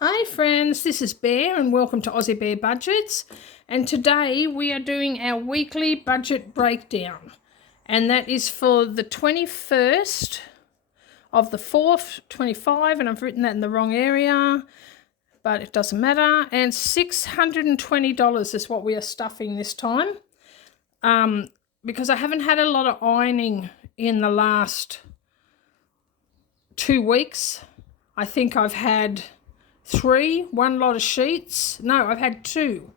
Hi friends, this is Bear and welcome to Aussie Bear Budgets, and today we are doing our weekly budget breakdown, and that is for the 21st of the 4th 25, and I've written that in the wrong area, but it doesn't matter, and $620 is what we are stuffing this time, because I haven't had a lot of ironing in the last 2 weeks. I think I've had one lot of sheets. No, I've had two.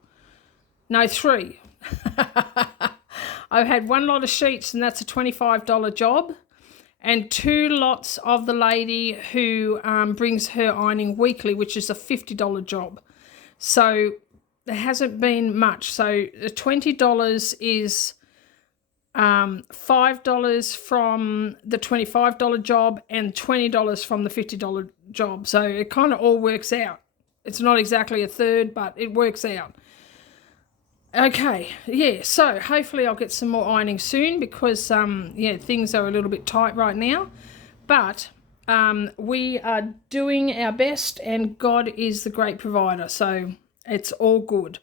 No, three. I've had one lot of sheets, and that's a $25 job, and two lots of the lady who brings her ironing weekly, which is a $50 job. So there hasn't been much. So the $20 is $5 from the $25 job and $20 from the $50 job. So it kind of all works out. It's not exactly a third, but it works out. Okay, yeah, so hopefully I'll get some more ironing soon because, things are a little bit tight right now. But we are doing our best, and God is the great provider, so it's all good.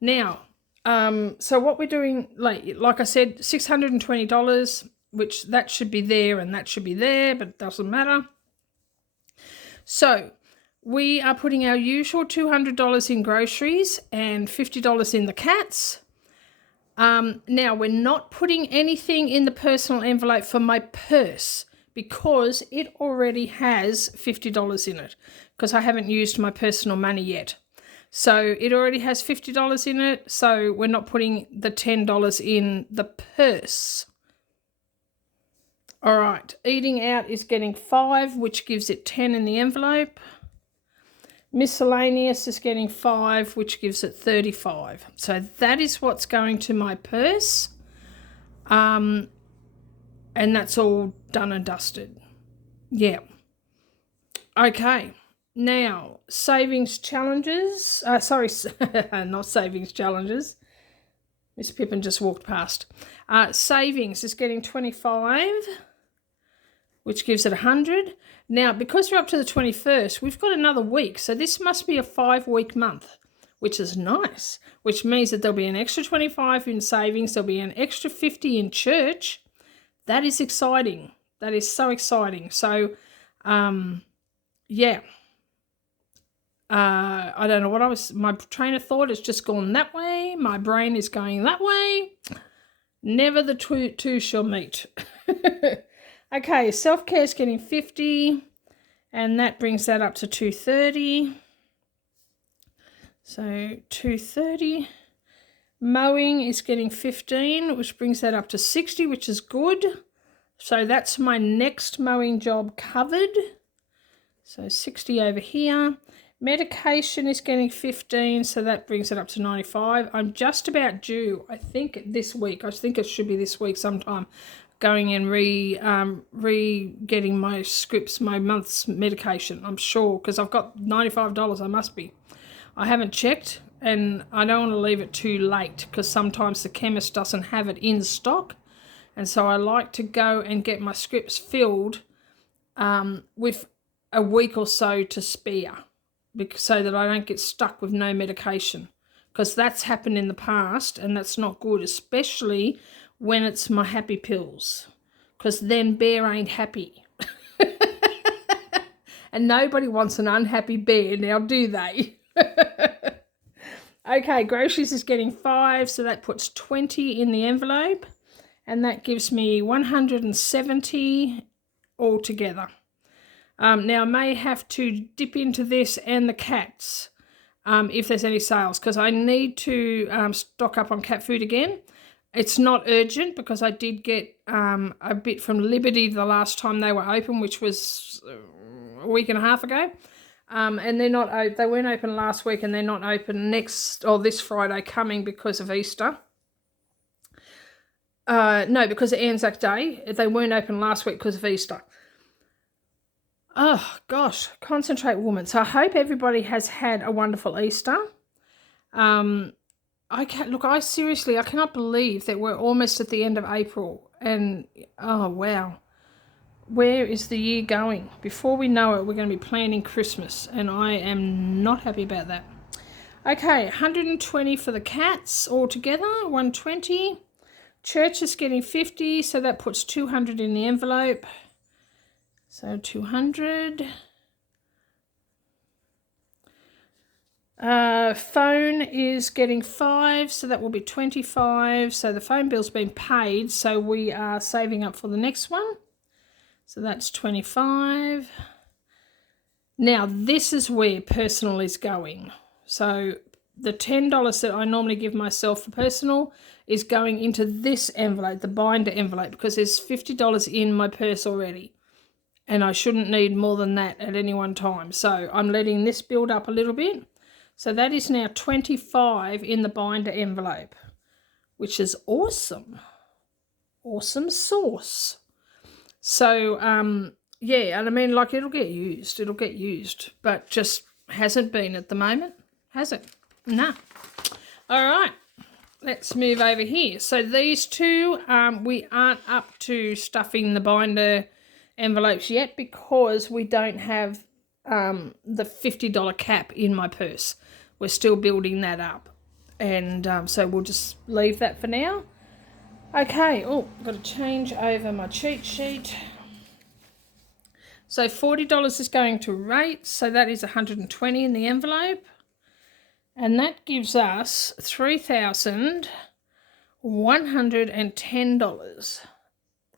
Now, so what we're doing, like I said, $620, which that should be there and that should be there, but it doesn't matter. So we are putting our usual $200 in groceries and $50 in the cats. Now we're not putting anything in the personal envelope for my purse because it already has $50 in it because I haven't used my personal money yet. So it already has $50 in it, so we're not putting the $10 in the purse. All right, eating out is getting 5, which gives it 10 in the envelope. Miscellaneous is getting 5, which gives it 35. So that is what's going to my purse. And that's all done and dusted. Yeah. Okay. Now, savings challenges. Not savings challenges. Miss Pippin just walked past. Savings is getting 25, which gives it 100. Now, because we're up to the 21st, we've got another week. So this must be a 5-week month, which is nice, which means that there'll be an extra 25 in savings. There'll be an extra 50 in church. That is exciting. That is so exciting. So, yeah. I don't know what my train of thought has just gone that way. My brain is going that way. Never the two shall meet. Okay, self-care is getting 50, and that brings that up to 230. So 230. Mowing is getting 15, which brings that up to 60, which is good. So that's my next mowing job covered. So 60 over here. Medication is getting 15, so that brings it up to 95. I'm just about due, I think, this week. I think it should be this week sometime, going and getting my scripts, my month's medication, I'm sure, because I've got $95, I must be. I haven't checked, and I don't want to leave it too late because sometimes the chemist doesn't have it in stock, and so I like to go and get my scripts filled with a week or so to spare, so that I don't get stuck with no medication, because that's happened in the past and that's not good, especially when it's my happy pills, because then Bear ain't happy. And nobody wants an unhappy bear now, do they? Okay, groceries is getting 5, so that puts 20 in the envelope, and that gives me 170 altogether. Now I may have to dip into this and the cats if there's any sales, because I need to stock up on cat food again. It's not urgent because I did get a bit from Liberty the last time they were open, which was a week and a half ago. And they weren't open last week, and they're not open this Friday coming because of Easter. No, because of Anzac Day. They weren't open last week because of Easter. Oh, gosh, concentrate, woman. So I hope everybody has had a wonderful Easter. I cannot believe that we're almost at the end of April. And, oh, wow. where is the year going? Before we know it, we're going to be planning Christmas, and I am not happy about that. Okay, 120 for the cats altogether, 120. Church is getting 50, so that puts 200 in the envelope. So 200. Phone is getting 5, so that will be 25. So the phone bill's been paid, so we are saving up for the next one. So that's 25. Now this is where personal is going. So the $10 that I normally give myself for personal is going into this envelope, the binder envelope, because there's $50 in my purse already. And I shouldn't need more than that at any one time. So I'm letting this build up a little bit. So that is now 25 in the binder envelope, which is awesome. Awesome sauce. So, yeah, and I mean, like, it'll get used, but just hasn't been at the moment, has it? No. All right, let's move over here. So these two, we aren't up to stuffing the binder envelopes yet because we don't have the $50 cap in my purse. We're still building that up, and so we'll just leave that for now. Okay, oh, got to change over my cheat sheet. So $40 is going to rates, so that is 120 in the envelope, and that gives us $3,110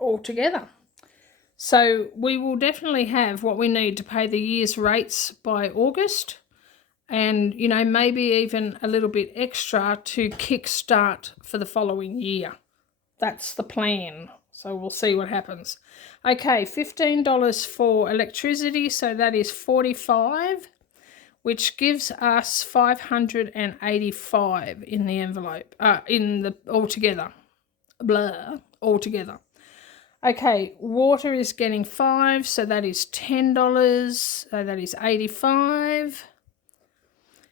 altogether. So we will definitely have what we need to pay the year's rates by August, and, you know, maybe even a little bit extra to kickstart for the following year. That's the plan. So we'll see what happens. Okay, $15 for electricity, so that is 45, which gives us 585 in the envelope, in the altogether. Altogether. Okay, water is getting 5, so that is $10, so that is 85.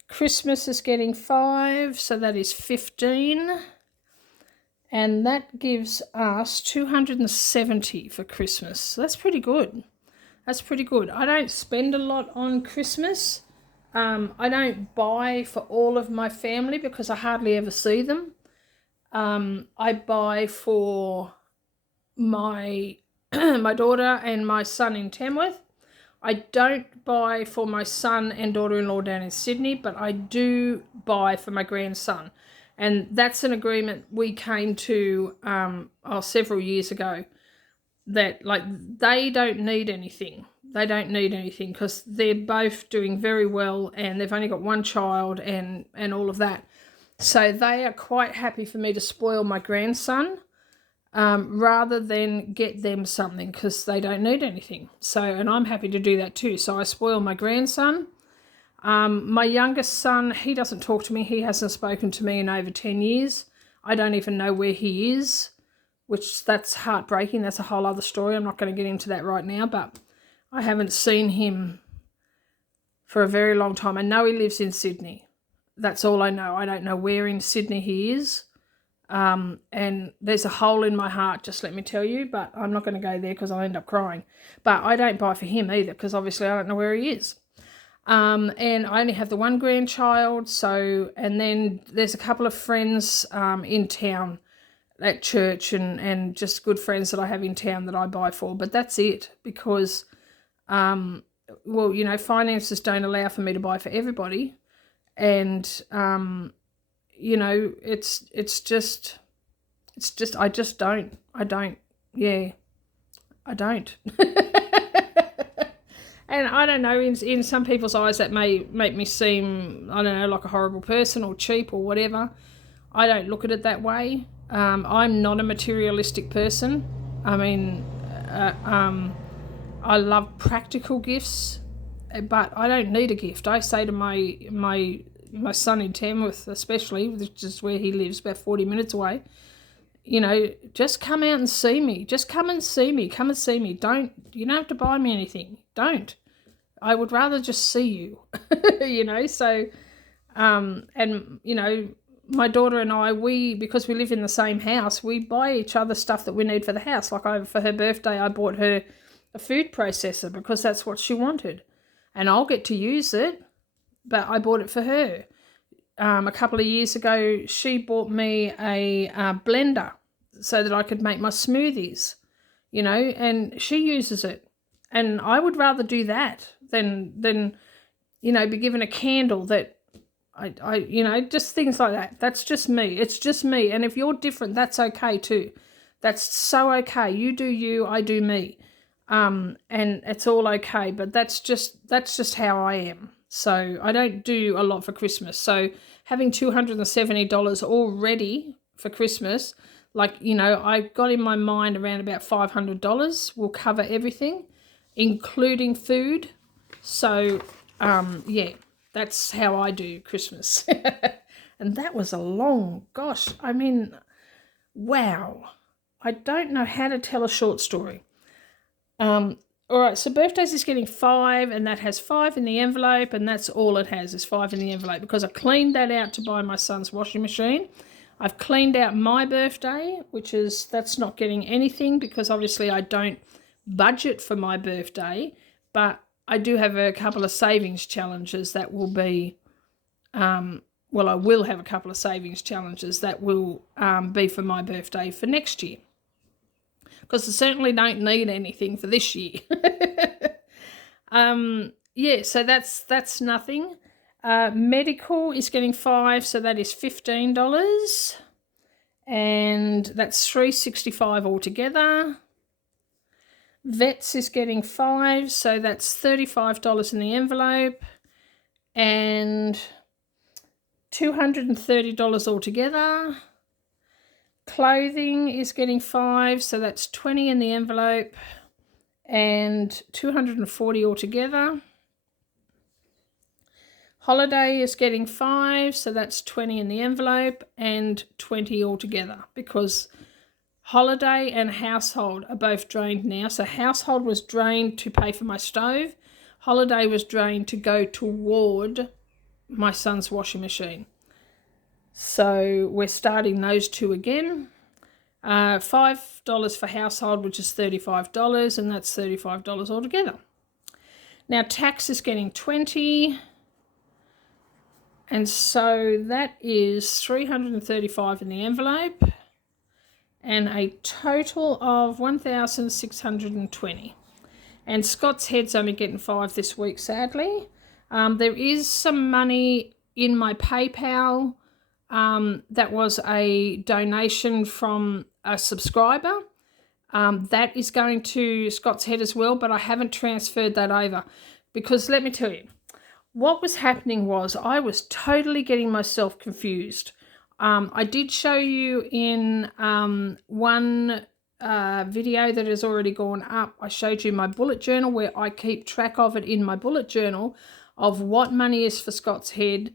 Christmas is getting 5, so that is 15. And that gives us 270 for Christmas. So that's pretty good. That's pretty good. I don't spend a lot on Christmas. I don't buy for all of my family because I hardly ever see them. I buy for my my daughter and my son in Tamworth. I don't buy for my son and daughter-in-law down in Sydney, but I do buy for my grandson. And that's an agreement we came to several years ago, that, like, they don't need anything. They don't need anything because they're both doing very well and they've only got one child and all of that. So they are quite happy for me to spoil my grandson rather than get them something because they don't need anything. So, and I'm happy to do that too. So I spoil my grandson. My youngest son, he doesn't talk to me. He hasn't spoken to me in over 10 years. I don't even know where he is, which that's heartbreaking. That's a whole other story. I'm not going to get into that right now, but I haven't seen him for a very long time. I know he lives in Sydney. That's all I know. I don't know where in Sydney he is. And there's a hole in my heart, just let me tell you, but I'm not going to go there because I'll end up crying. But I don't buy for him either because obviously I don't know where he is. And I only have the one grandchild, so, and then there's a couple of friends in town at church and just good friends that I have in town that I buy for, but that's it because, well, you know, finances don't allow for me to buy for everybody, and, you know, it's just, I don't. And I don't know, in some people's eyes that may make me seem, I don't know, like a horrible person or cheap or whatever. I don't look at it that way. I'm not a materialistic person. I mean, I love practical gifts, but I don't need a gift. I say to my son in Tamworth especially, which is where he lives, about 40 minutes away, you know, just come out and see me. Just come and see me. Come and see me. You don't have to buy me anything. Don't. I would rather just see you, you know. So, and, you know, my daughter and I, because we live in the same house, we buy each other stuff that we need for the house. Like for her birthday, I bought her a food processor because that's what she wanted. And I'll get to use it, but I bought it for her. A couple of years ago, she bought me a blender so that I could make my smoothies, you know, and she uses it. And I would rather do that than you know, be given a candle that I you know, just things like that. That's just me. It's just me. And if you're different, that's okay too. That's so okay. You do you, I do me. And it's all okay, but that's just how I am. So I don't do a lot for Christmas. So having $270 already for Christmas, like, you know, I got in my mind around about $500 will cover everything, including food. So, yeah, that's how I do Christmas. And that was a long, gosh, I mean, wow. I don't know how to tell a short story. All right, so birthdays is getting 5, and that has 5 in the envelope, and that's all it has is 5 in the envelope because I cleaned that out to buy my son's washing machine. I've cleaned out my birthday, that's not getting anything because obviously I don't budget for my birthday, but I do have a couple of savings challenges that will be, well, I will have a couple of savings challenges that will be for my birthday for next year. Because I certainly don't need anything for this year. Yeah, so that's nothing. Medical is getting 5, so that is $15. And that's $365 altogether. Vets is getting 5, so that's $35 in the envelope. And $230 altogether. Clothing is getting 5, so that's $20 in the envelope and $240 altogether. Holiday is getting 5, so that's $20 in the envelope and $20 altogether because holiday and household are both drained now. So household was drained to pay for my stove. Holiday was drained to go toward my son's washing machine. So we're starting those two again. $5 for household, which is $35, and that's $35 altogether. Now tax is getting 20, and so that is $335 in the envelope, and a total of $1,620. And Scott's Head's only getting 5 this week, sadly. There is some money in my PayPal. That was a donation from a subscriber. That is going to Scott's Head as well, but I haven't transferred that over because let me tell you, what was happening was I was totally getting myself confused. I did show you in one video that has already gone up. I showed you my bullet journal where I keep track of it in my bullet journal of what money is for Scott's Head,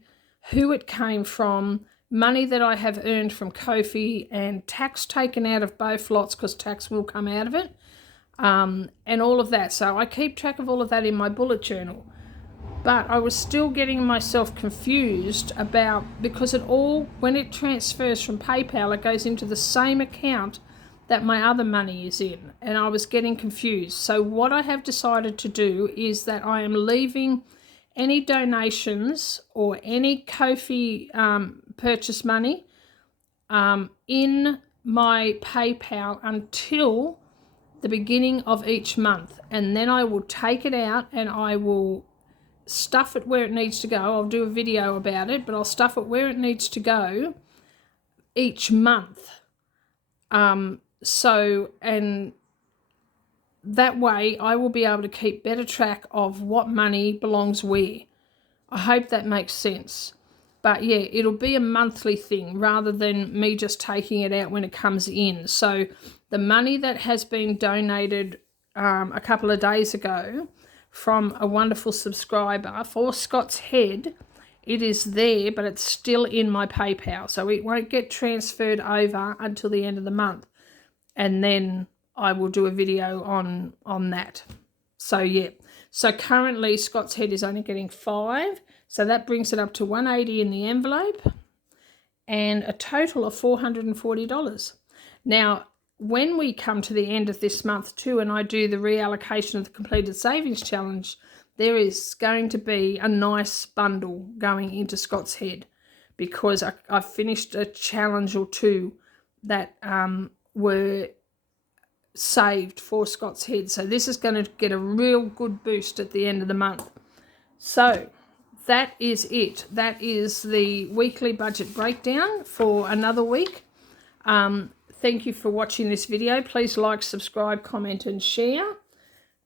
who it came from, money that I have earned from Ko-fi, and tax taken out of both lots because tax will come out of it, and all of that. So I keep track of all of that in my bullet journal. But I was still getting myself confused about, because it all, when it transfers from PayPal, it goes into the same account that my other money is in, and I was getting confused. So what I have decided to do is that I am leaving any donations or any Ko-fi purchase money in my PayPal until the beginning of each month, and then I will take it out and I will stuff it where it needs to go. I'll do a video about it, but I'll stuff it where it needs to go each month. So, and that way I will be able to keep better track of what money belongs where. I hope that makes sense. But yeah, it'll be a monthly thing rather than me just taking it out when it comes in. So the money that has been donated a couple of days ago from a wonderful subscriber for Scott's Head, it is there, but it's still in my PayPal. So it won't get transferred over until the end of the month. And then I will do a video on that. So yeah, so currently Scott's Head is only getting 5. So that brings it up to $180 in the envelope and a total of $440. Now, when we come to the end of this month too, and I do the reallocation of the completed savings challenge, there is going to be a nice bundle going into Scott's Head, because I finished a challenge or two that were saved for Scott's Head. So this is going to get a real good boost at the end of the month. So that is it. That is the weekly budget breakdown for another week. Thank you for watching this video. Please like, subscribe, comment and share.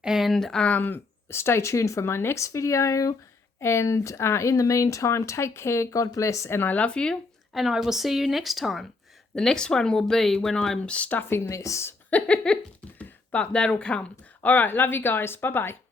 And stay tuned for my next video. And in the meantime, take care, God bless, and I love you. And I will see you next time. The next one will be when I'm stuffing this. But that'll come. All right, love you guys. Bye-bye.